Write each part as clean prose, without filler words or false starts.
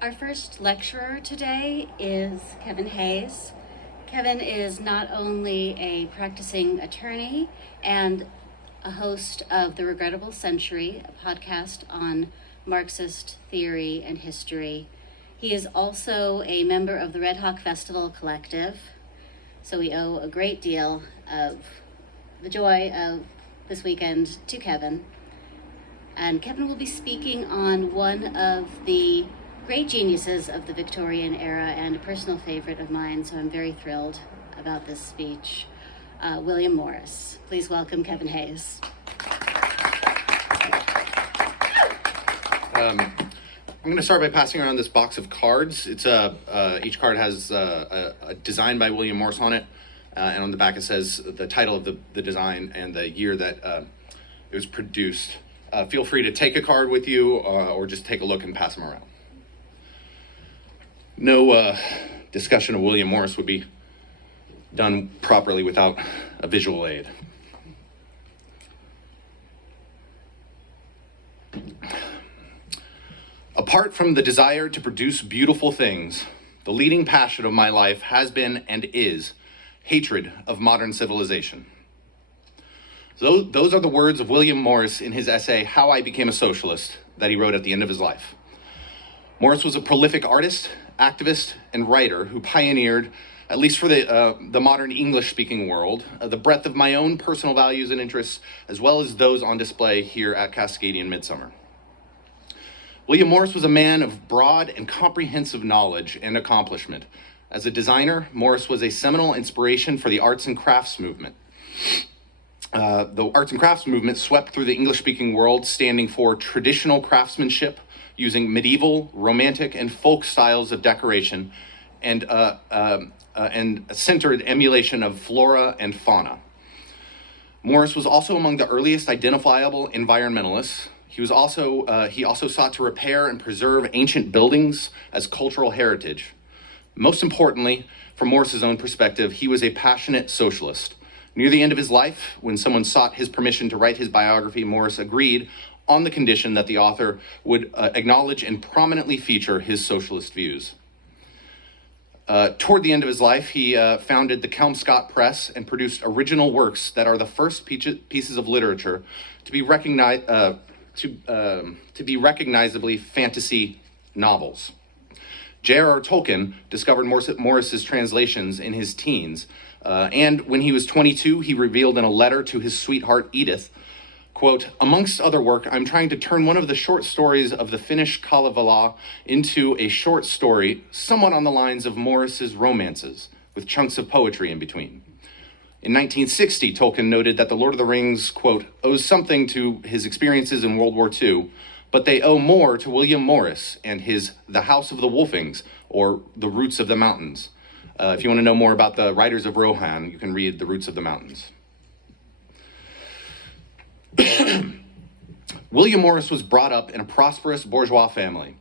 Our first lecturer today is Kevin Hayes. Kevin is not only a practicing attorney and a host of the Regrettable Century, a podcast on Marxist theory and history. He is also a member of the Red Hawk Festival Collective, so we owe a great deal of the joy of this weekend to Kevin. And Kevin will be speaking on one of the great geniuses of the Victorian era and a personal favorite of mine, so I'm very thrilled about this speech, William Morris. Please welcome Kevin Hayes. I'm going to start by passing around this box of cards. It's each card has a design by William Morris on it, and on the back it says the title of the design and the year that it was produced. Feel free to take a card with you or just take a look and pass them around. No discussion of William Morris would be done properly without a visual aid. Apart from the desire to produce beautiful things, the leading passion of my life has been and is hatred of modern civilization. Those are the words of William Morris in his essay, How I Became a Socialist, that he wrote at the end of his life. Morris was a prolific artist, activist, and writer who pioneered, at least for the modern English-speaking world, the breadth of my own personal values and interests, as well as those on display here at Cascadian Midsummer. William Morris was a man of broad and comprehensive knowledge and accomplishment. As a designer, Morris was a seminal inspiration for the arts and crafts movement. The arts and crafts movement swept through the English-speaking world, standing for traditional craftsmanship, using medieval, romantic, and folk styles of decoration, and centered emulation of flora and fauna. Morris was also among the earliest identifiable environmentalists. He also sought to repair and preserve ancient buildings as cultural heritage. Most importantly, from Morris's own perspective, he was a passionate socialist. Near the end of his life, when someone sought his permission to write his biography, Morris agreed on the condition that the author would acknowledge and prominently feature his socialist views. Toward the end of his life, he founded the Kelmscott Press and produced original works that are the first pieces of literature to be recognizably fantasy novels. J.R.R. Tolkien discovered Morris's translations in his teens, and when he was 22, he revealed in a letter to his sweetheart Edith, quote, amongst other work, I'm trying to turn one of the short stories of the Finnish Kalevala into a short story somewhat on the lines of Morris's romances, with chunks of poetry in between. In 1960, Tolkien noted that The Lord of the Rings, quote, owes something to his experiences in World War II, but they owe more to William Morris and his The House of the Wolfings, or The Roots of the Mountains. If you want to know more about the writers of Rohan, you can read The Roots of the Mountains. William Morris was brought up in a prosperous bourgeois family.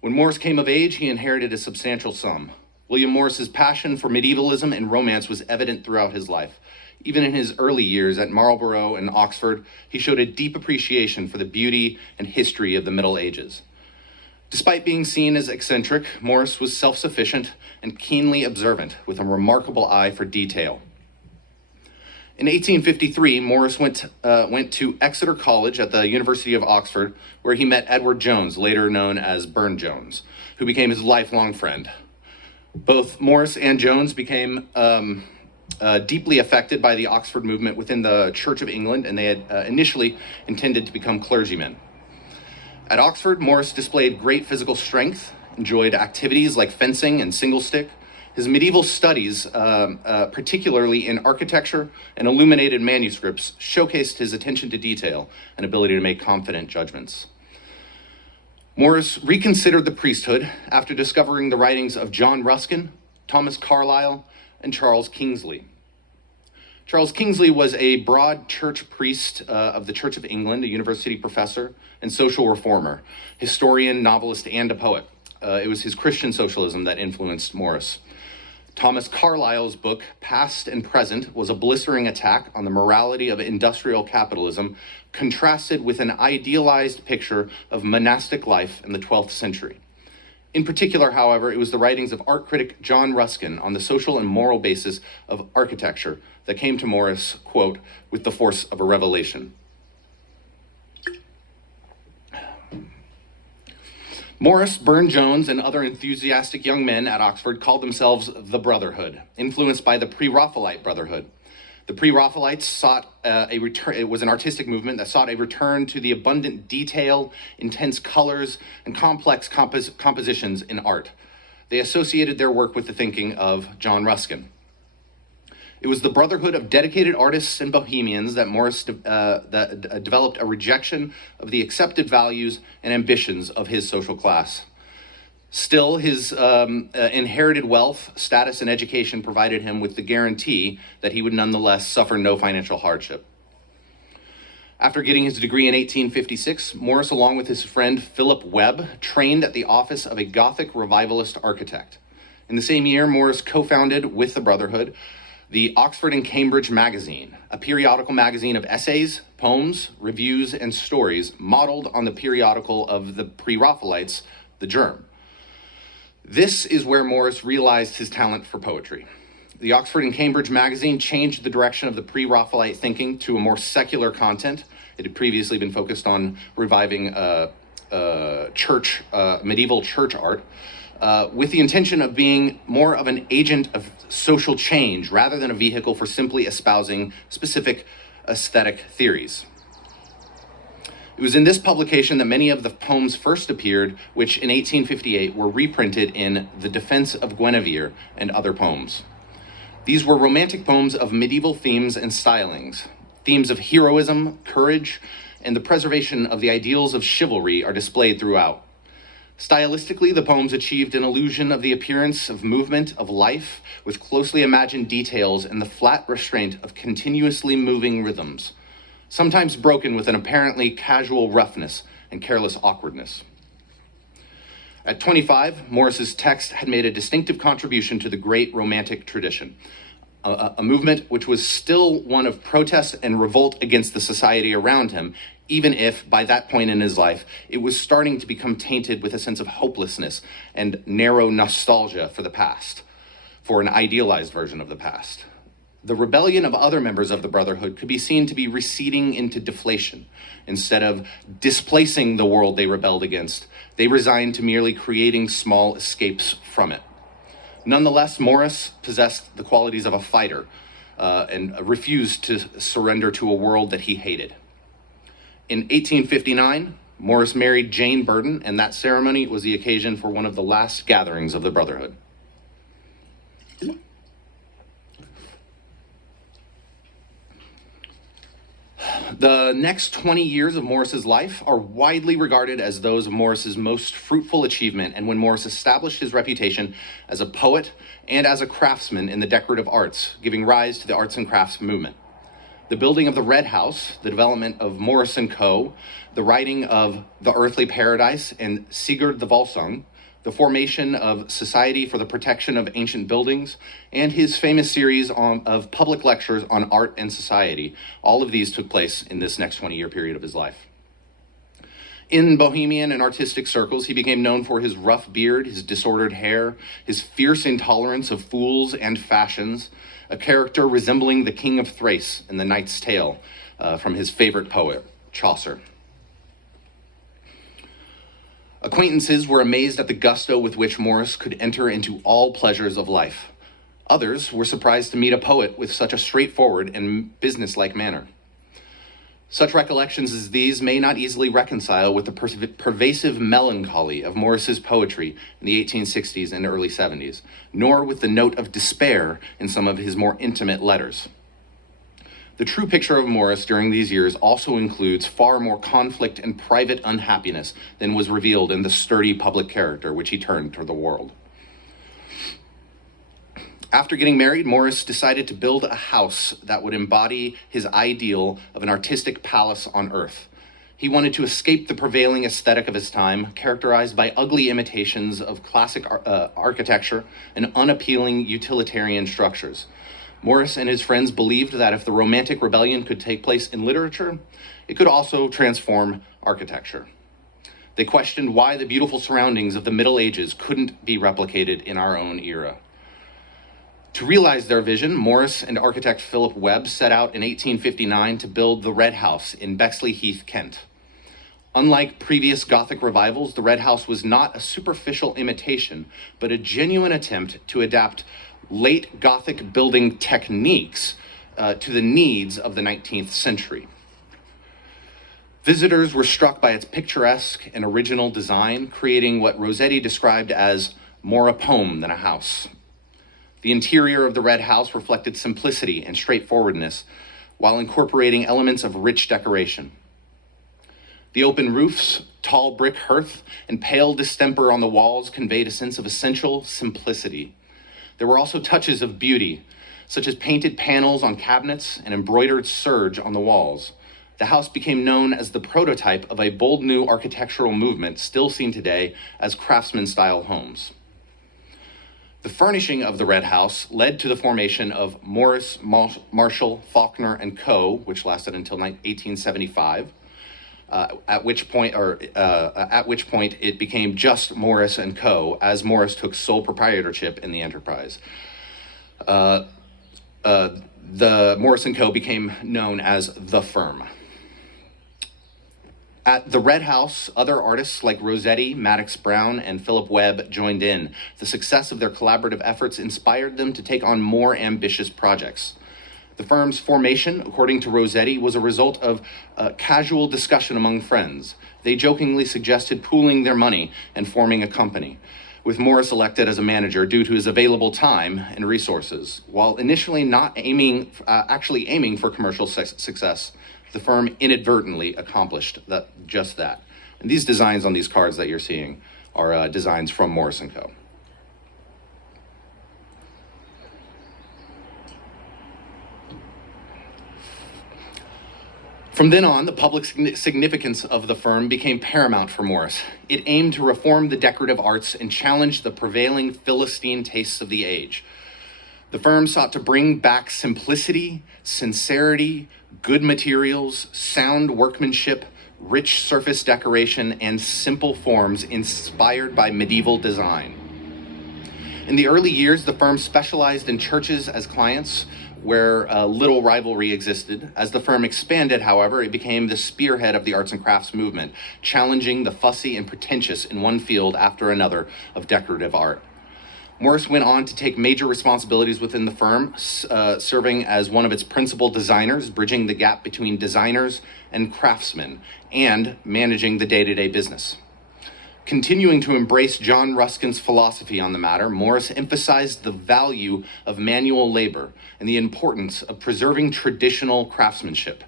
When Morris came of age, he inherited a substantial sum. William Morris's passion for medievalism and romance was evident throughout his life. Even in his early years at Marlborough and Oxford, he showed a deep appreciation for the beauty and history of the Middle Ages. Despite being seen as eccentric, Morris was self-sufficient and keenly observant, with a remarkable eye for detail. In 1853, Morris went to Exeter College at the University of Oxford, where he met Edward Jones, later known as Burne-Jones, who became his lifelong friend. Both Morris and Jones became deeply affected by the Oxford movement within the Church of England, and they had initially intended to become clergymen. At Oxford, Morris displayed great physical strength, enjoyed activities like fencing and single stick. His medieval studies, particularly in architecture and illuminated manuscripts, showcased his attention to detail and ability to make confident judgments. Morris reconsidered the priesthood after discovering the writings of John Ruskin, Thomas Carlyle, and Charles Kingsley. Charles Kingsley was a broad church priest of the Church of England, a university professor and social reformer, historian, novelist, and a poet. It was his Christian socialism that influenced Morris. Thomas Carlyle's book, Past and Present, was a blistering attack on the morality of industrial capitalism, contrasted with an idealized picture of monastic life in the 12th century. In particular, however, it was the writings of art critic John Ruskin on the social and moral basis of architecture that came to Morris, quote, with the force of a revelation. Morris, Burne-Jones, and other enthusiastic young men at Oxford called themselves the Brotherhood, influenced by the Pre-Raphaelite Brotherhood. The Pre-Raphaelites sought a return. It was an artistic movement that sought a return to the abundant detail, intense colors, and complex compositions in art. They associated their work with the thinking of John Ruskin. It was the brotherhood of dedicated artists and bohemians that Morris developed a rejection of the accepted values and ambitions of his social class. Still, his inherited wealth, status, and education provided him with the guarantee that he would nonetheless suffer no financial hardship. After getting his degree in 1856, Morris, along with his friend Philip Webb, trained at the office of a Gothic revivalist architect. In the same year, Morris co-founded with the Brotherhood the Oxford and Cambridge Magazine, a periodical magazine of essays, poems, reviews, and stories modeled on the periodical of the Pre-Raphaelites, the Germ. This is where Morris realized his talent for poetry. The Oxford and Cambridge Magazine changed the direction of the Pre-Raphaelite thinking to a more secular content. It had previously been focused on reviving medieval church art, with the intention of being more of an agent of social change rather than a vehicle for simply espousing specific aesthetic theories. It was in this publication that many of the poems first appeared, which in 1858 were reprinted in The Defense of Guinevere and other poems. These were romantic poems of medieval themes and stylings. Themes of heroism, courage, and the preservation of the ideals of chivalry are displayed throughout. Stylistically, the poems achieved an illusion of the appearance of movement, of life, with closely imagined details and the flat restraint of continuously moving rhythms, sometimes broken with an apparently casual roughness and careless awkwardness. At 25, Morris's text had made a distinctive contribution to the great Romantic tradition, a movement which was still one of protest and revolt against the society around him, even if, by that point in his life, it was starting to become tainted with a sense of hopelessness and narrow nostalgia for the past, for an idealized version of the past. The rebellion of other members of the Brotherhood could be seen to be receding into deflation. Instead of displacing the world they rebelled against, they resigned to merely creating small escapes from it. Nonetheless, Morris possessed the qualities of a fighter and refused to surrender to a world that he hated. In 1859, Morris married Jane Burden, and that ceremony was the occasion for one of the last gatherings of the Brotherhood. The next 20 years of Morris's life are widely regarded as those of Morris's most fruitful achievement, and when Morris established his reputation as a poet and as a craftsman in the decorative arts, giving rise to the arts and crafts movement. The building of the Red House, the development of Morris & Co., the writing of The Earthly Paradise and Sigurd the Volsung, the formation of Society for the Protection of Ancient Buildings, and his famous series of public lectures on art and society. All of these took place in this next 20-year period of his life. In bohemian and artistic circles, he became known for his rough beard, his disordered hair, his fierce intolerance of fools and fashions, a character resembling the King of Thrace in The Knight's Tale from his favorite poet, Chaucer. Acquaintances were amazed at the gusto with which Morris could enter into all pleasures of life. Others were surprised to meet a poet with such a straightforward and businesslike manner. Such recollections as these may not easily reconcile with the pervasive melancholy of Morris's poetry in the 1860s and early 70s, nor with the note of despair in some of his more intimate letters. The true picture of Morris during these years also includes far more conflict and private unhappiness than was revealed in the sturdy public character which he turned toward the world. After getting married, Morris decided to build a house that would embody his ideal of an artistic palace on earth. He wanted to escape the prevailing aesthetic of his time, characterized by ugly imitations of classic architecture and unappealing utilitarian structures. Morris and his friends believed that if the Romantic Rebellion could take place in literature, it could also transform architecture. They questioned why the beautiful surroundings of the Middle Ages couldn't be replicated in our own era. To realize their vision, Morris and architect Philip Webb set out in 1859 to build the Red House in Bexley Heath, Kent. Unlike previous Gothic revivals, the Red House was not a superficial imitation, but a genuine attempt to adapt late Gothic building techniques to the needs of the 19th century. Visitors were struck by its picturesque and original design, creating what Rossetti described as more a poem than a house. The interior of the Red House reflected simplicity and straightforwardness, while incorporating elements of rich decoration. The open roofs, tall brick hearth, and pale distemper on the walls conveyed a sense of essential simplicity. There were also touches of beauty, such as painted panels on cabinets and embroidered serge on the walls. The house became known as the prototype of a bold new architectural movement still seen today as craftsman-style homes. The furnishing of the Red House led to the formation of Morris, Marshall, Faulkner & Co., which lasted until 1875, at which point it became just Morris & Co., as Morris took sole proprietorship in the enterprise. The Morris & Co. became known as the firm. At the Red House, other artists like Rossetti, Maddox Brown, and Philip Webb joined in. The success of their collaborative efforts inspired them to take on more ambitious projects. The firm's formation, according to Rossetti, was a result of casual discussion among friends. They jokingly suggested pooling their money and forming a company, with Morris elected as a manager due to his available time and resources. While initially not actually aiming for commercial success, the firm inadvertently accomplished just that. And these designs on these cards that you're seeing are designs from Morris & Co. From then on, the public significance of the firm became paramount for Morris. It aimed to reform the decorative arts and challenge the prevailing Philistine tastes of the age. The firm sought to bring back simplicity, sincerity, good materials, sound workmanship, rich surface decoration, and simple forms inspired by medieval design. In the early years, the firm specialized in churches as clients, where little rivalry existed. As the firm expanded, however, it became the spearhead of the arts and crafts movement, challenging the fussy and pretentious in one field after another of decorative art. Morris went on to take major responsibilities within the firm, serving as one of its principal designers, bridging the gap between designers and craftsmen, and managing the day-to-day business. Continuing to embrace John Ruskin's philosophy on the matter, Morris emphasized the value of manual labor and the importance of preserving traditional craftsmanship.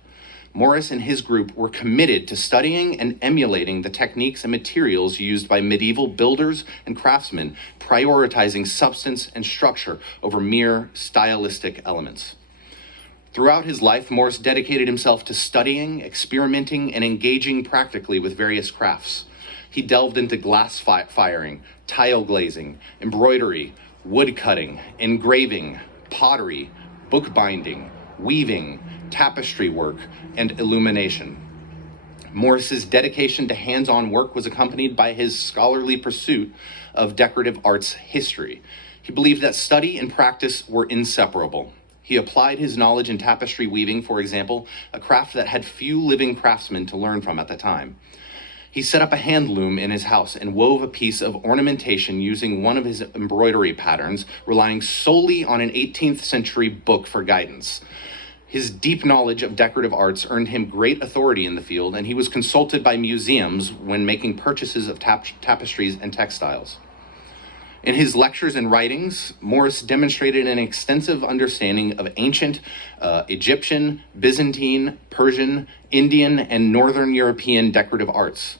Morris and his group were committed to studying and emulating the techniques and materials used by medieval builders and craftsmen, prioritizing substance and structure over mere stylistic elements. Throughout his life, Morris dedicated himself to studying, experimenting, and engaging practically with various crafts. He delved into glass firing, tile glazing, embroidery, wood cutting, engraving, pottery, bookbinding, weaving, tapestry work, and illumination. Morris's dedication to hands-on work was accompanied by his scholarly pursuit of decorative arts history. He believed that study and practice were inseparable. He applied his knowledge in tapestry weaving, for example, a craft that had few living craftsmen to learn from at the time. He set up a hand loom in his house and wove a piece of ornamentation using one of his embroidery patterns, relying solely on an 18th century book for guidance. His deep knowledge of decorative arts earned him great authority in the field, and he was consulted by museums when making purchases of tapestries and textiles. In his lectures and writings, Morris demonstrated an extensive understanding of ancient Egyptian, Byzantine, Persian, Indian, and Northern European decorative arts.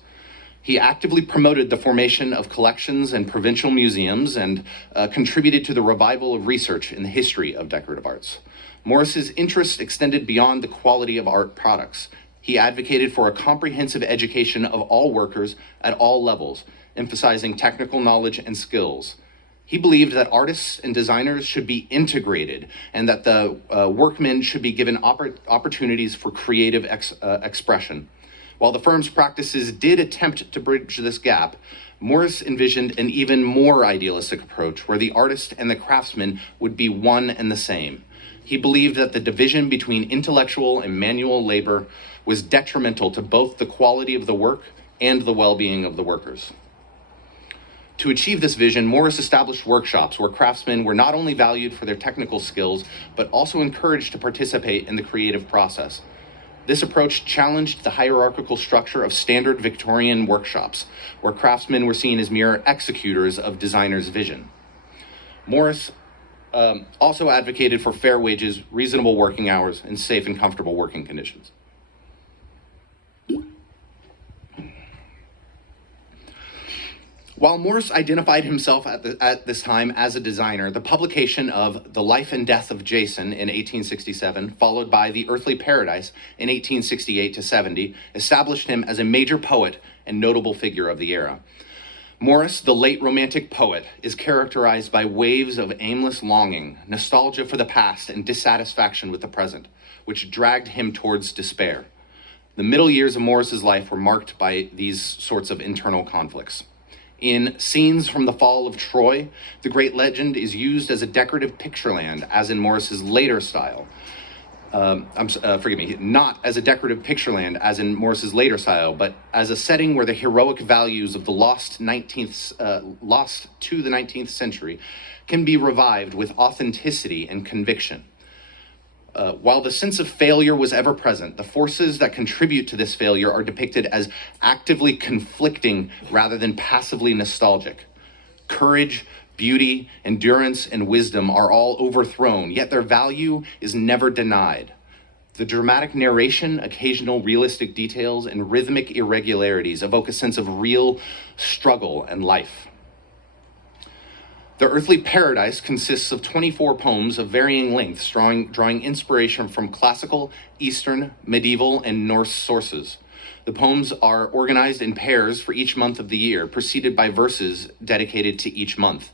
He actively promoted the formation of collections and provincial museums and contributed to the revival of research in the history of decorative arts. Morris's interests extended beyond the quality of art products. He advocated for a comprehensive education of all workers at all levels, emphasizing technical knowledge and skills. He believed that artists and designers should be integrated and that the workmen should be given opportunities for creative expression. While the firm's practices did attempt to bridge this gap, Morris envisioned an even more idealistic approach where the artist and the craftsman would be one and the same. He believed that the division between intellectual and manual labor was detrimental to both the quality of the work and the well-being of the workers. To achieve this vision, Morris established workshops where craftsmen were not only valued for their technical skills, but also encouraged to participate in the creative process. This approach challenged the hierarchical structure of standard Victorian workshops, where craftsmen were seen as mere executors of designers' vision. Morris also advocated for fair wages, reasonable working hours, and safe and comfortable working conditions. While Morris identified himself at this time as a designer, the publication of The Life and Death of Jason in 1867, followed by The Earthly Paradise in 1868 to 70, established him as a major poet and notable figure of the era. Morris, the late Romantic poet, is characterized by waves of aimless longing, nostalgia for the past, and dissatisfaction with the present, which dragged him towards despair. The middle years of Morris's life were marked by these sorts of internal conflicts. In Scenes from the Fall of Troy, the great legend is used as a decorative pictureland, as in Morris's later style. Not as a decorative pictureland, as in Morris's later style, but as a setting where the heroic values of the lost to the 19th century can be revived with authenticity and conviction. While the sense of failure was ever present, the forces that contribute to this failure are depicted as actively conflicting rather than passively nostalgic. Courage, beauty, endurance, and wisdom are all overthrown, yet their value is never denied. The dramatic narration, occasional realistic details, and rhythmic irregularities evoke a sense of real struggle and life. The Earthly Paradise consists of 24 poems of varying lengths, drawing inspiration from classical, Eastern, medieval, and Norse sources. The poems are organized in pairs for each month of the year, preceded by verses dedicated to each month.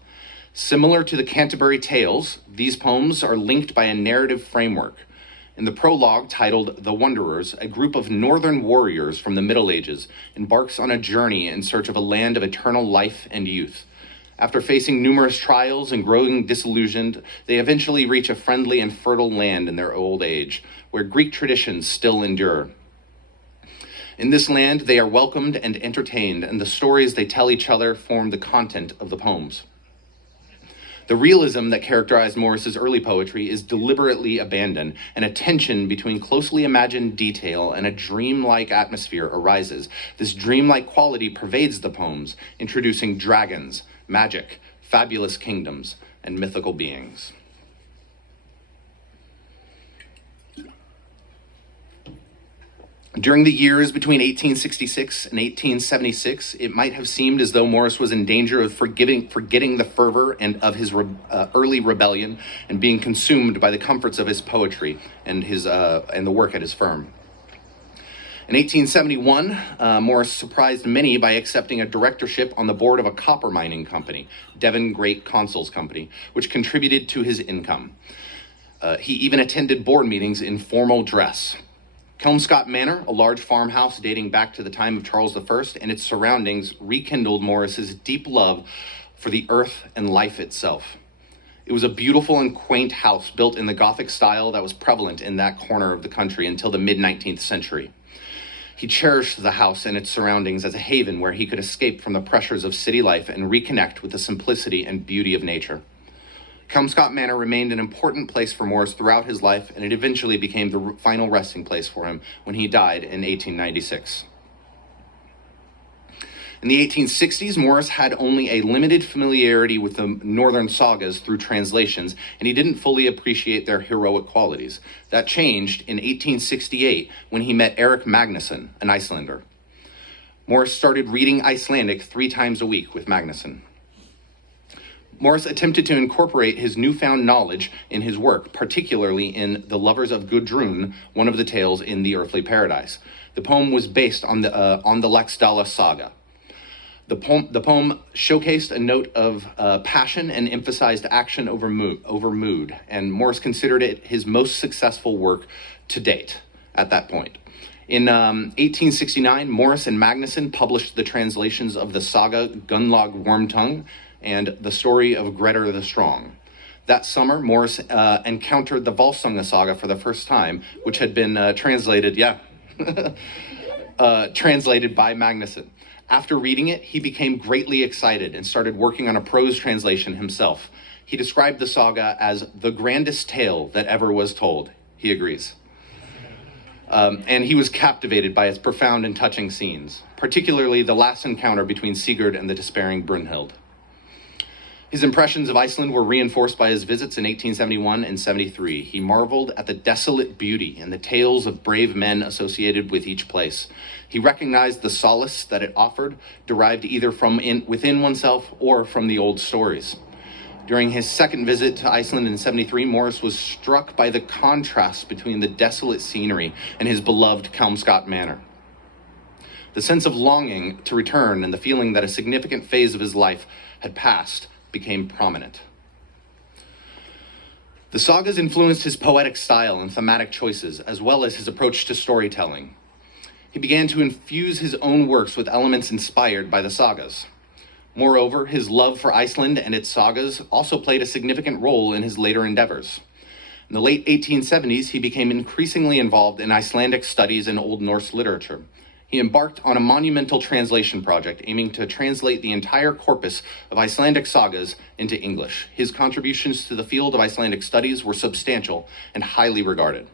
Similar to the Canterbury Tales, these poems are linked by a narrative framework. In the prologue, titled The Wanderers, a group of northern warriors from the Middle Ages embarks on a journey in search of a land of eternal life and youth. After facing numerous trials and growing disillusioned, they eventually reach a friendly and fertile land in their old age, where Greek traditions still endure. In this land, they are welcomed and entertained, and the stories they tell each other form the content of the poems. The realism that characterized Morris's early poetry is deliberately abandoned, and a tension between closely imagined detail and a dreamlike atmosphere arises. This dreamlike quality pervades the poems, introducing dragons, magic, fabulous kingdoms, and mythical beings. During the years between 1866 and 1876, it might have seemed as though Morris was in danger of forgetting the fervor of his early rebellion and being consumed by the comforts of his poetry and the work at his firm. In 1871, Morris surprised many by accepting a directorship on the board of a copper mining company, Devon Great Consols Company, which contributed to his income. He even attended board meetings in formal dress. Kelmscott Manor, a large farmhouse dating back to the time of Charles I, and its surroundings rekindled Morris's deep love for the earth and life itself. It was a beautiful and quaint house built in the Gothic style that was prevalent in that corner of the country until the mid-19th century. He cherished the house and its surroundings as a haven where he could escape from the pressures of city life and reconnect with the simplicity and beauty of nature. Kelmscott Manor remained an important place for Morris throughout his life, and it eventually became the final resting place for him when he died in 1896. In the 1860s, Morris had only a limited familiarity with the northern sagas through translations, and he didn't fully appreciate their heroic qualities. That changed in 1868 when he met Erik Magnusson, an Icelander. Morris started reading Icelandic 3 times a week with Magnusson. Morris attempted to incorporate his newfound knowledge in his work, particularly in The Lovers of Gudrun, one of the tales in The Earthly Paradise. The poem was based on the Laxdala saga. The poem showcased a note of passion and emphasized action over mood, and Morris considered it his most successful work to date at that point. In 1869, Morris and Magnuson published the translations of the saga Gunnlaug Wormtongue and the story of Grettir the Strong. That summer, Morris encountered the Volsunga saga for the first time, which had been translated by Magnuson. After reading it, he became greatly excited and started working on a prose translation himself. He described the saga as the grandest tale that ever was told. He agrees. And he was captivated by its profound and touching scenes, particularly the last encounter between Sigurd and the despairing Brunhild. His impressions of Iceland were reinforced by his visits in 1871 and 73. He marveled at the desolate beauty and the tales of brave men associated with each place. He recognized the solace that it offered, derived either from within oneself or from the old stories. During his second visit to Iceland in 73, Morris was struck by the contrast between the desolate scenery and his beloved Kelmscott Manor. The sense of longing to return and the feeling that a significant phase of his life had passed became prominent. The sagas influenced his poetic style and thematic choices, as well as his approach to storytelling. He began to infuse his own works with elements inspired by the sagas. Moreover, his love for Iceland and its sagas also played a significant role in his later endeavors. In the late 1870s, he became increasingly involved in Icelandic studies and Old Norse literature. He embarked on a monumental translation project aiming to translate the entire corpus of Icelandic sagas into English. His contributions to the field of Icelandic studies were substantial and highly regarded.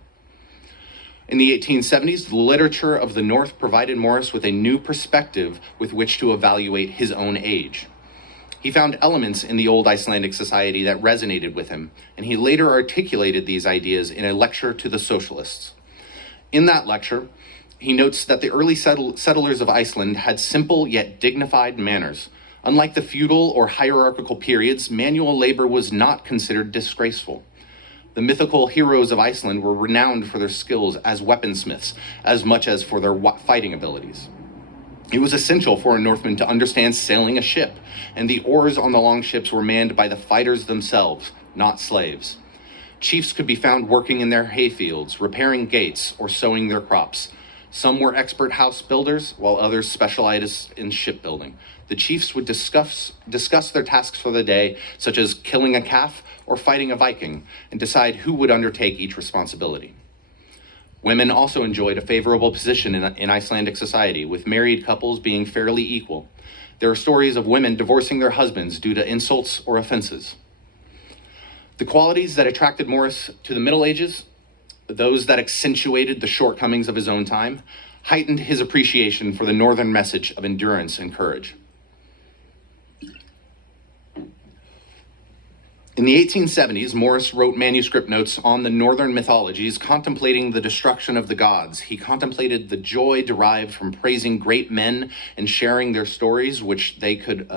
In the 1870s, the literature of the North provided Morris with a new perspective with which to evaluate his own age. He found elements in the old Icelandic society that resonated with him, and he later articulated these ideas in a lecture to the socialists. In that lecture, he notes that the early settlers of Iceland had simple yet dignified manners. Unlike the feudal or hierarchical periods, manual labor was not considered disgraceful. The mythical heroes of Iceland were renowned for their skills as weaponsmiths, as much as for their fighting abilities. It was essential for a Northman to understand sailing a ship, and the oars on the longships were manned by the fighters themselves, not slaves. Chiefs could be found working in their hayfields, repairing gates, or sowing their crops. Some were expert house builders, while others specialized in shipbuilding. The chiefs would discuss their tasks for the day, such as killing a calf or fighting a Viking, and decide who would undertake each responsibility. Women also enjoyed a favorable position in Icelandic society, with married couples being fairly equal. There are stories of women divorcing their husbands due to insults or offenses. The qualities that attracted Morris to the Middle Ages, those that accentuated the shortcomings of his own time, heightened his appreciation for the Northern message of endurance and courage. In the 1870s, Morris wrote manuscript notes on the Northern mythologies, contemplating the destruction of the gods. He contemplated the joy derived from praising great men and sharing their stories, which they could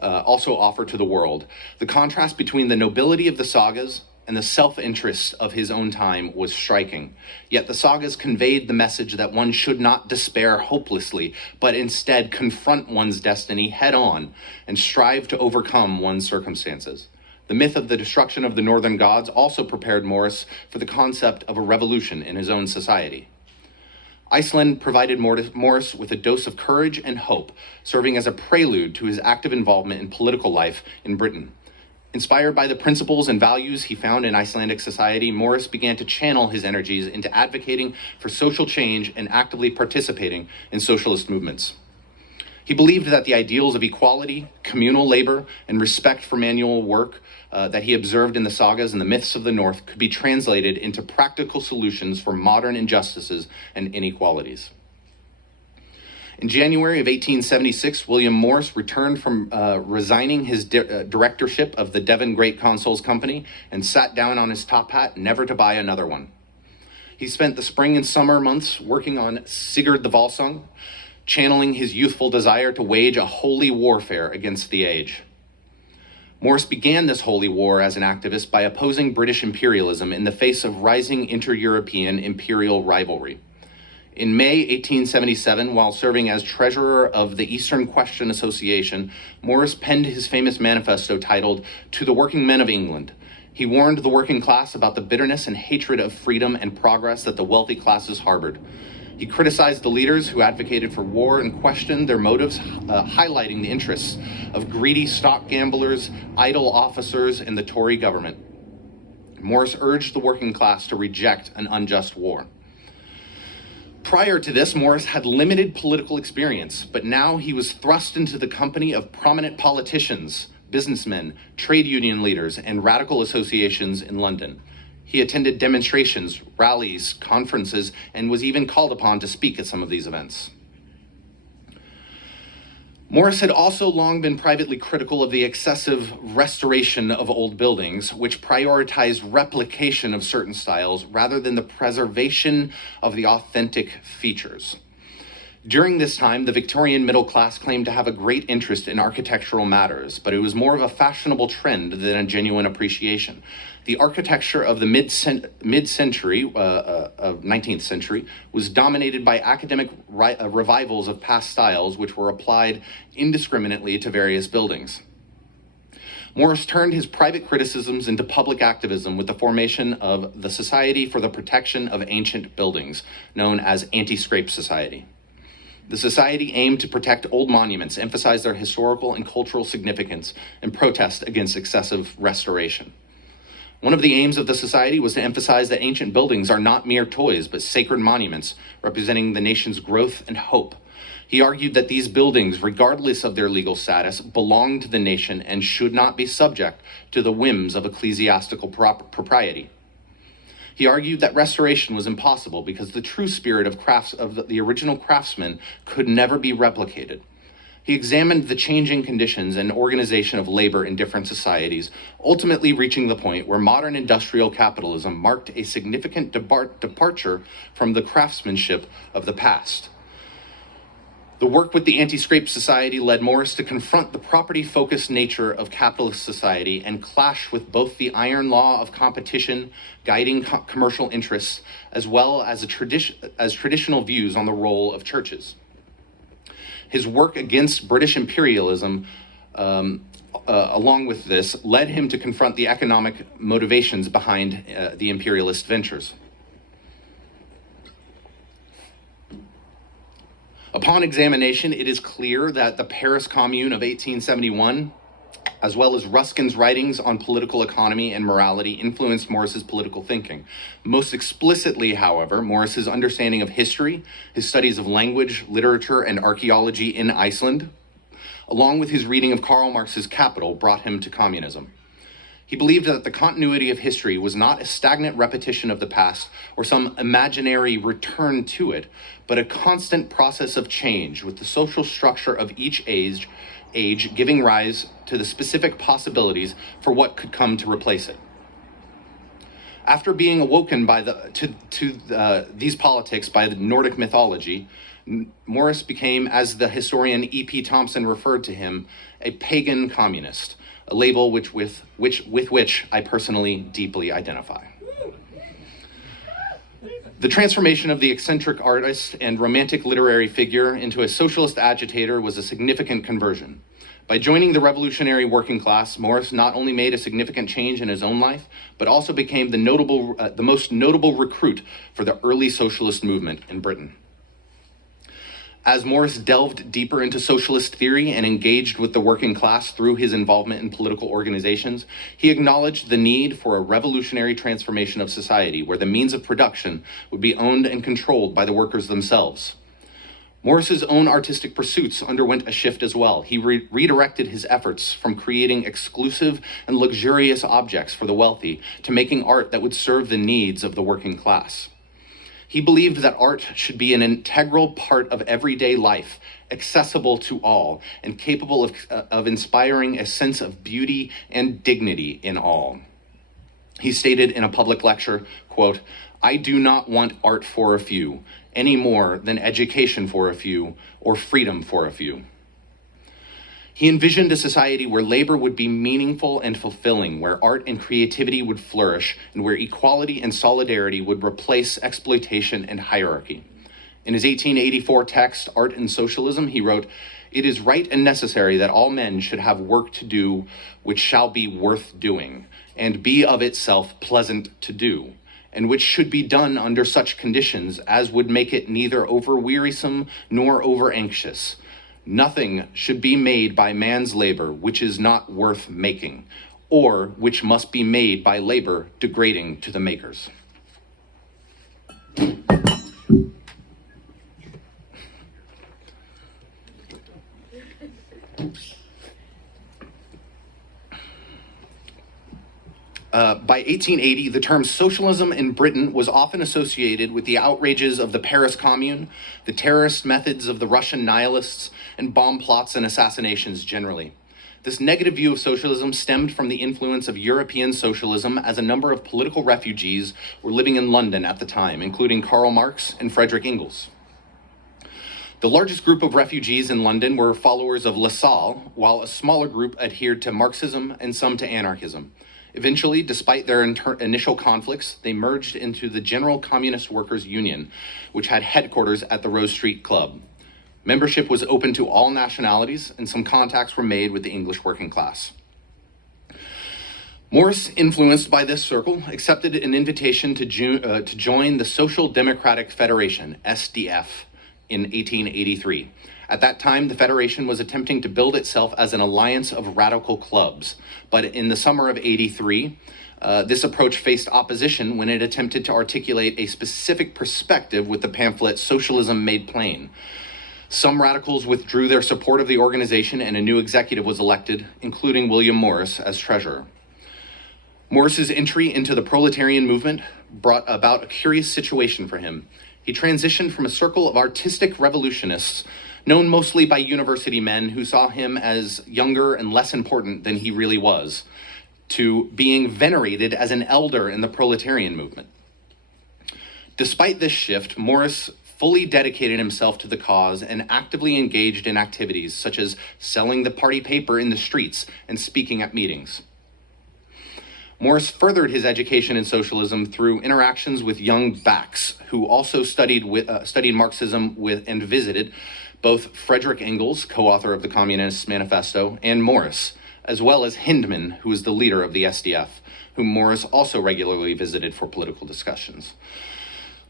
also offer to the world. The contrast between the nobility of the sagas and the self-interest of his own time was striking. Yet the sagas conveyed the message that one should not despair hopelessly, but instead confront one's destiny head-on and strive to overcome one's circumstances. The myth of the destruction of the Northern gods also prepared Morris for the concept of a revolution in his own society. Iceland provided Morris with a dose of courage and hope, serving as a prelude to his active involvement in political life in Britain. Inspired by the principles and values he found in Icelandic society, Morris began to channel his energies into advocating for social change and actively participating in socialist movements. He believed that the ideals of equality, communal labor, and respect for manual work that he observed in the sagas and the myths of the North could be translated into practical solutions for modern injustices and inequalities. In January of 1876, William Morris returned from resigning his directorship of the Devon Great Consols Company and sat down on his top hat, never to buy another one. He spent the spring and summer months working on Sigurd the Volsung, channeling his youthful desire to wage a holy warfare against the age. Morris began this holy war as an activist by opposing British imperialism in the face of rising inter-European imperial rivalry. In May 1877, while serving as treasurer of the Eastern Question Association, Morris penned his famous manifesto titled "To the Working Men of England." He warned the working class about the bitterness and hatred of freedom and progress that the wealthy classes harbored. He criticized the leaders who advocated for war and questioned their motives, highlighting the interests of greedy stock gamblers, idle officers, and the Tory government. Morris urged the working class to reject an unjust war. Prior to this, Morris had limited political experience, but now he was thrust into the company of prominent politicians, businessmen, trade union leaders, and radical associations in London. He attended demonstrations, rallies, conferences, and was even called upon to speak at some of these events. Morris had also long been privately critical of the excessive restoration of old buildings, which prioritized replication of certain styles rather than the preservation of the authentic features. During this time, the Victorian middle class claimed to have a great interest in architectural matters, but it was more of a fashionable trend than a genuine appreciation. The architecture of the mid-century, 19th century, was dominated by academic revivals of past styles, which were applied indiscriminately to various buildings. Morris turned his private criticisms into public activism with the formation of the Society for the Protection of Ancient Buildings, known as Anti-Scrape Society. The society aimed to protect old monuments, emphasize their historical and cultural significance, and protest against excessive restoration. One of the aims of the society was to emphasize that ancient buildings are not mere toys, but sacred monuments representing the nation's growth and hope. He argued that these buildings, regardless of their legal status, belonged to the nation and should not be subject to the whims of ecclesiastical propriety. He argued that restoration was impossible because the true spirit of the original craftsman could never be replicated. He examined the changing conditions and organization of labor in different societies, ultimately reaching the point where modern industrial capitalism marked a significant departure from the craftsmanship of the past. The work with the Anti-Scrape Society led Morris to confront the property-focused nature of capitalist society and clash with both the iron law of competition guiding commercial interests, as well as traditional views on the role of churches. His work against British imperialism, along with this, led him to confront the economic motivations behind the imperialist ventures. Upon examination, it is clear that the Paris Commune of 1871, as well as Ruskin's writings on political economy and morality, influenced Morris's political thinking. Most explicitly, however, Morris's understanding of history, his studies of language, literature, and archaeology in Iceland, along with his reading of Karl Marx's Capital, brought him to communism. He believed that the continuity of history was not a stagnant repetition of the past or some imaginary return to it, but a constant process of change, with the social structure of each age giving rise to the specific possibilities for what could come to replace it. After being awoken by these politics by the Nordic mythology, Morris became, as the historian E.P. Thompson referred to him, a pagan communist, a label with which I personally deeply identify. The transformation of the eccentric artist and romantic literary figure into a socialist agitator was a significant conversion. By joining the revolutionary working class, Morris not only made a significant change in his own life, but also became the most notable recruit for the early socialist movement in Britain. As Morris delved deeper into socialist theory and engaged with the working class through his involvement in political organizations, he acknowledged the need for a revolutionary transformation of society where the means of production would be owned and controlled by the workers themselves. Morris's own artistic pursuits underwent a shift as well. He redirected his efforts from creating exclusive and luxurious objects for the wealthy to making art that would serve the needs of the working class. He believed that art should be an integral part of everyday life, accessible to all, and capable of inspiring a sense of beauty and dignity in all. He stated in a public lecture, quote, "I do not want art for a few, any more than education for a few or freedom for a few." He envisioned a society where labor would be meaningful and fulfilling, where art and creativity would flourish, and where equality and solidarity would replace exploitation and hierarchy. In his 1884 text, Art and Socialism, he wrote, "It is right and necessary that all men should have work to do which shall be worth doing, and be of itself pleasant to do, and which should be done under such conditions as would make it neither over-wearisome nor over-anxious. Nothing should be made by man's labor which is not worth making, or which must be made by labor degrading to the makers. By 1880, the term socialism in Britain was often associated with the outrages of the Paris Commune, the terrorist methods of the Russian nihilists, and bomb plots and assassinations generally. This negative view of socialism stemmed from the influence of European socialism, as a number of political refugees were living in London at the time, including Karl Marx and Friedrich Engels. The largest group of refugees in London were followers of Lassalle, while a smaller group adhered to Marxism and some to anarchism. Eventually, despite their initial conflicts, they merged into the General Communist Workers' Union, which had headquarters at the Rose Street Club. Membership was open to all nationalities, and some contacts were made with the English working class. Morris, influenced by this circle, accepted an invitation to join the Social Democratic Federation, SDF, in 1883. At that time, the Federation was attempting to build itself as an alliance of radical clubs, but in the summer of '83, this approach faced opposition when it attempted to articulate a specific perspective with the pamphlet Socialism Made Plain. Some radicals withdrew their support of the organization, and a new executive was elected, including William Morris as treasurer. Morris's entry into the proletarian movement brought about a curious situation for him. He transitioned from a circle of artistic revolutionists, known mostly by university men who saw him as younger and less important than he really was, to being venerated as an elder in the proletarian movement. Despite this shift, Morris fully dedicated himself to the cause and actively engaged in activities such as selling the party paper in the streets and speaking at meetings. Morris furthered his education in socialism through interactions with young Backs, who also studied Marxism and visited both Friedrich Engels, co-author of the Communist Manifesto, and Morris, as well as Hindman, who was the leader of the SDF, whom Morris also regularly visited for political discussions.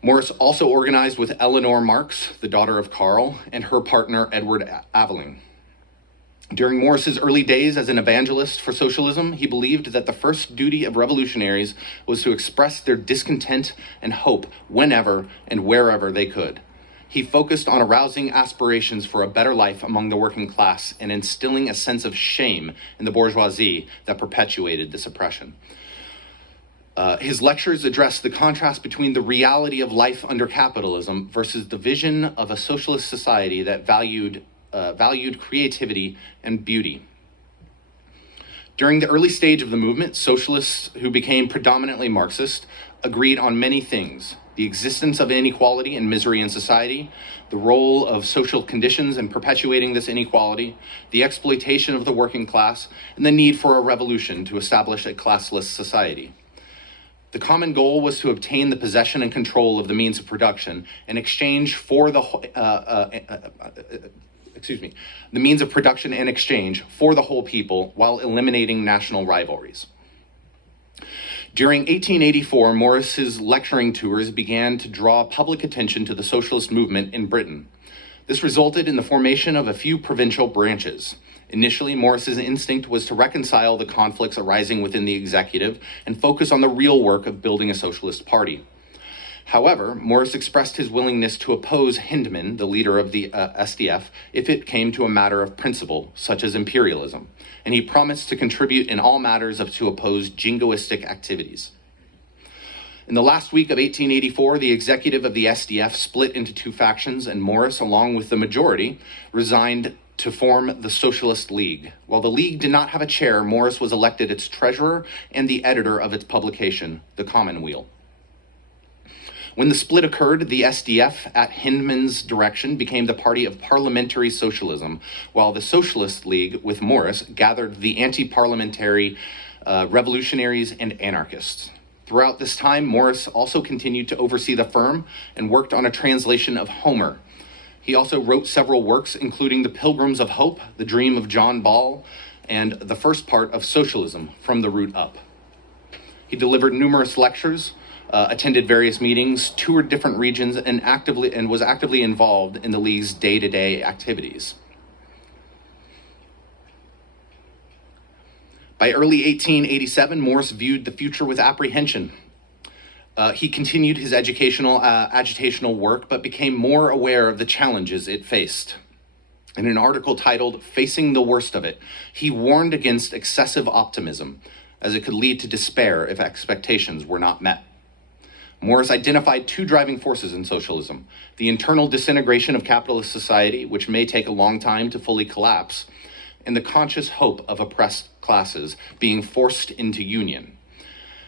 Morris also organized with Eleanor Marx, the daughter of Karl, and her partner Edward Aveling. During Morris's early days as an evangelist for socialism, he believed that the first duty of revolutionaries was to express their discontent and hope whenever and wherever they could. He focused on arousing aspirations for a better life among the working class and instilling a sense of shame in the bourgeoisie that perpetuated this oppression. His lectures addressed the contrast between the reality of life under capitalism versus the vision of a socialist society that valued creativity and beauty. During the early stage of the movement, socialists who became predominantly Marxist agreed on many things: the existence of inequality and misery in society, the role of social conditions in perpetuating this inequality, the exploitation of the working class, and the need for a revolution to establish a classless society. The common goal was to obtain the possession and control of the means of production in exchange for the means of production and exchange for the whole people, while eliminating national rivalries. During 1884, Morris's lecturing tours began to draw public attention to the socialist movement in Britain. This resulted in the formation of a few provincial branches. Initially, Morris's instinct was to reconcile the conflicts arising within the executive and focus on the real work of building a socialist party. However, Morris expressed his willingness to oppose Hindman, the leader of the SDF, if it came to a matter of principle, such as imperialism, and he promised to contribute in all matters to oppose jingoistic activities. In the last week of 1884, the executive of the SDF split into two factions, and Morris, along with the majority, resigned to form the Socialist League. While the League did not have a chair, Morris was elected its treasurer and the editor of its publication, The Commonweal. When the split occurred, the SDF, at Hindman's direction, became the party of parliamentary socialism, while the Socialist League, with Morris, gathered the anti-parliamentary revolutionaries and anarchists. Throughout this time, Morris also continued to oversee the firm and worked on a translation of Homer. He also wrote several works, including The Pilgrims of Hope, The Dream of John Ball, and the first part of Socialism, From the Root Up. He delivered numerous lectures, attended various meetings, toured different regions, and was actively involved in the League's day-to-day activities. By early 1887, Morris viewed the future with apprehension. He continued his agitational work, but became more aware of the challenges it faced. In an article titled "Facing the Worst of It," he warned against excessive optimism, as it could lead to despair if expectations were not met. Morris identified two driving forces in socialism: the internal disintegration of capitalist society, which may take a long time to fully collapse, and the conscious hope of oppressed classes being forced into union.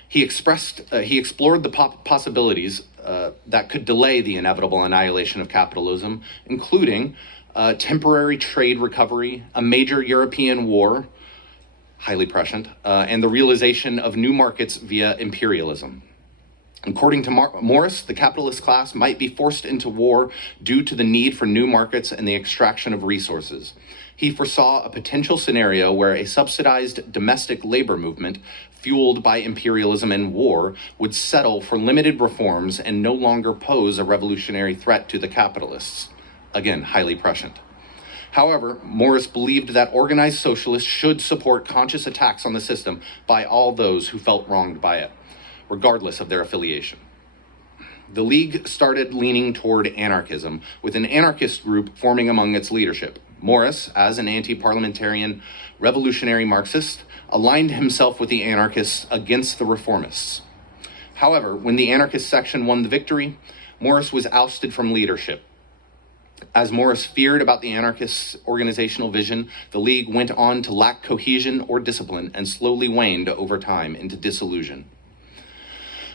He explored the possibilities that could delay the inevitable annihilation of capitalism, including temporary trade recovery, a major European war, highly prescient, and the realization of new markets via imperialism. According to Morris, the capitalist class might be forced into war due to the need for new markets and the extraction of resources. He foresaw a potential scenario where a subsidized domestic labor movement, fueled by imperialism and war, would settle for limited reforms and no longer pose a revolutionary threat to the capitalists. Again, highly prescient. However, Morris believed that organized socialists should support conscious attacks on the system by all those who felt wronged by it, regardless of their affiliation. The League started leaning toward anarchism, with an anarchist group forming among its leadership. Morris, as an anti-parliamentarian revolutionary Marxist, aligned himself with the anarchists against the reformists. However, when the anarchist section won the victory, Morris was ousted from leadership. As Morris feared about the anarchists' organizational vision, the League went on to lack cohesion or discipline and slowly waned over time into disillusion.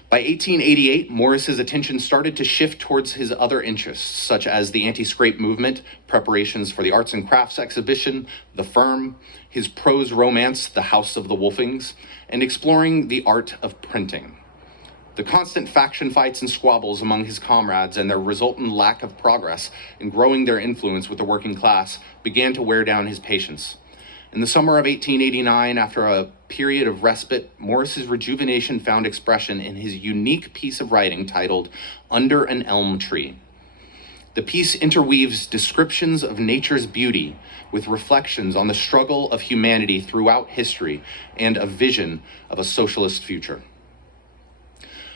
By 1888, Morris's attention started to shift towards his other interests, such as the anti-scrape movement, preparations for the arts and crafts exhibition, The Firm, his prose romance, The House of the Wolfings, and exploring the art of printing. The constant faction fights and squabbles among his comrades and their resultant lack of progress in growing their influence with the working class began to wear down his patience. In the summer of 1889, after a period of respite, Morris's rejuvenation found expression in his unique piece of writing titled "Under an Elm Tree." The piece interweaves descriptions of nature's beauty with reflections on the struggle of humanity throughout history and a vision of a socialist future.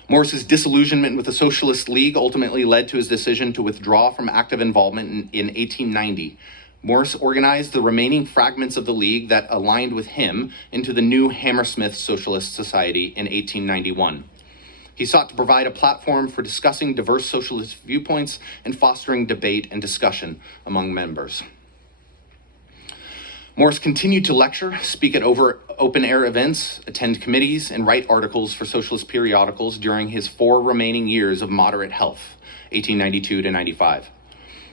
Morris's disillusionment with the Socialist League ultimately led to his decision to withdraw from active involvement in 1890. Morris organized the remaining fragments of the League that aligned with him into the new Hammersmith Socialist Society in 1891. He sought to provide a platform for discussing diverse socialist viewpoints and fostering debate and discussion among members. Morris continued to lecture, speak at open-air events, attend committees, and write articles for socialist periodicals during his 4 remaining years of moderate health, 1892 to 95.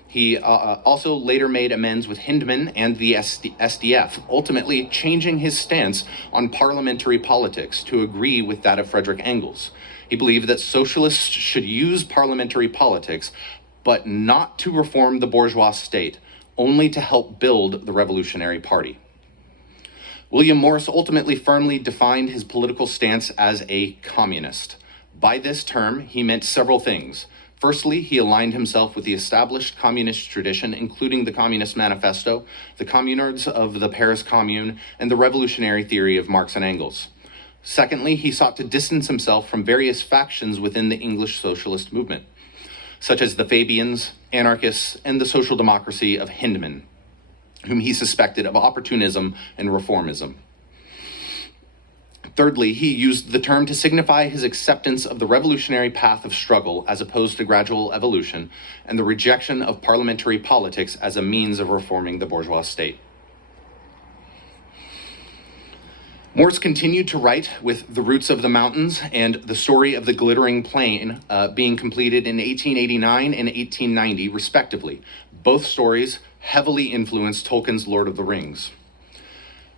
He also later made amends with Hindman and the SDF, ultimately changing his stance on parliamentary politics to agree with that of Frederick Engels. He believed that socialists should use parliamentary politics, but not to reform the bourgeois state, only to help build the Revolutionary Party. William Morris ultimately firmly defined his political stance as a communist. By this term, he meant several things. Firstly, he aligned himself with the established communist tradition, including the Communist Manifesto, the communards of the Paris Commune, and the revolutionary theory of Marx and Engels. Secondly, he sought to distance himself from various factions within the English socialist movement, such as the Fabians, anarchists, and the social democracy of Hindman, whom he suspected of opportunism and reformism. Thirdly, he used the term to signify his acceptance of the revolutionary path of struggle as opposed to gradual evolution, and the rejection of parliamentary politics as a means of reforming the bourgeois state. Morris continued to write with The Roots of the Mountains and The Story of the Glittering Plain being completed in 1889 and 1890, respectively. Both stories heavily influenced Tolkien's Lord of the Rings.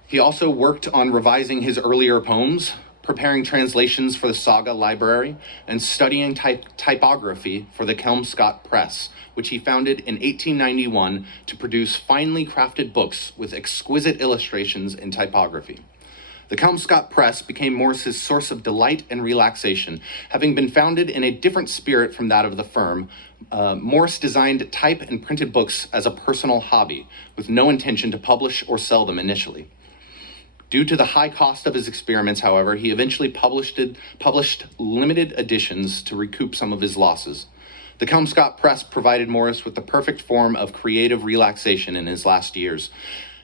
He also worked on revising his earlier poems, preparing translations for the Saga Library, and studying typography for the Kelmscott Press, which he founded in 1891 to produce finely crafted books with exquisite illustrations in typography. The Kelmscott Press became Morris's source of delight and relaxation. Having been founded in a different spirit from that of the firm, Morris designed type and printed books as a personal hobby, with no intention to publish or sell them initially. Due to the high cost of his experiments, however, he eventually published limited editions to recoup some of his losses. The Kelmscott Press provided Morris with the perfect form of creative relaxation in his last years.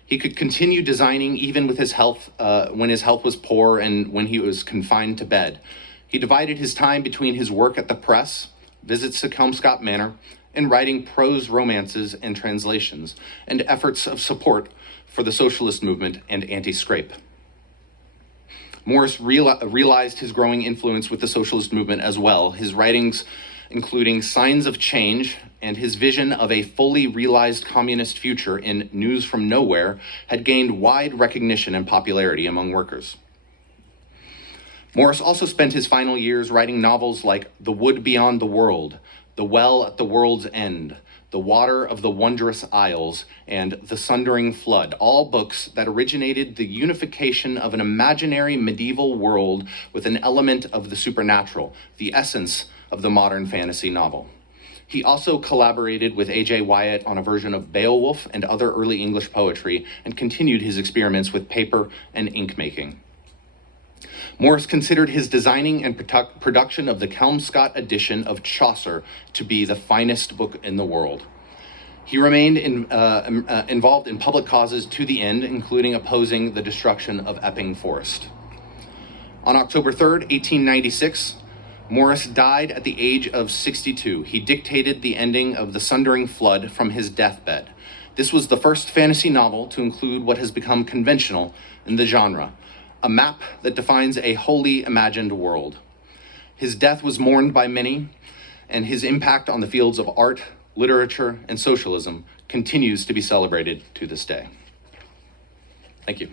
He could continue designing even with his health, when his health was poor and when he was confined to bed. He divided his time between his work at the press, visits to Kelmscott Manor, and writing prose romances and translations, and efforts of support for the socialist movement and anti-scrape. Morris realized his growing influence with the socialist movement as well. His writings, including Signs of Change and his vision of a fully realized communist future in News from Nowhere, had gained wide recognition and popularity among workers. Morris also spent his final years writing novels like The Wood Beyond the World, The Well at the World's End, The Water of the Wondrous Isles, and The Sundering Flood, all books that originated the unification of an imaginary medieval world with an element of the supernatural, the essence of the modern fantasy novel. He also collaborated with A.J. Wyatt on a version of Beowulf and other early English poetry, and continued his experiments with paper and ink making. Morris considered his designing and production of the Kelmscott edition of Chaucer to be the finest book in the world. He remained involved in public causes to the end, including opposing the destruction of Epping Forest. On October 3rd, 1896, Morris died at the age of 62. He dictated the ending of The Sundering Flood from his deathbed. This was the first fantasy novel to include what has become conventional in the genre, a map that defines a wholly imagined world. His death was mourned by many, and his impact on the fields of art, literature, and socialism continues to be celebrated to this day. Thank you.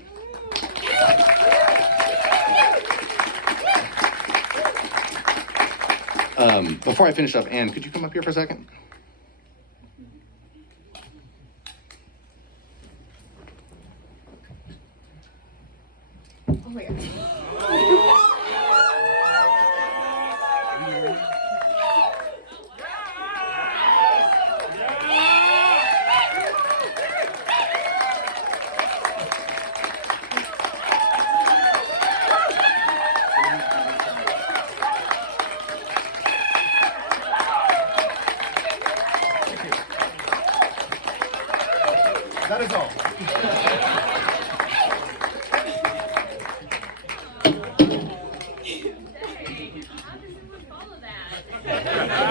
Before I finish up, Anne, could you come up here for a second? Oh, where? That is all. How does someone follow that?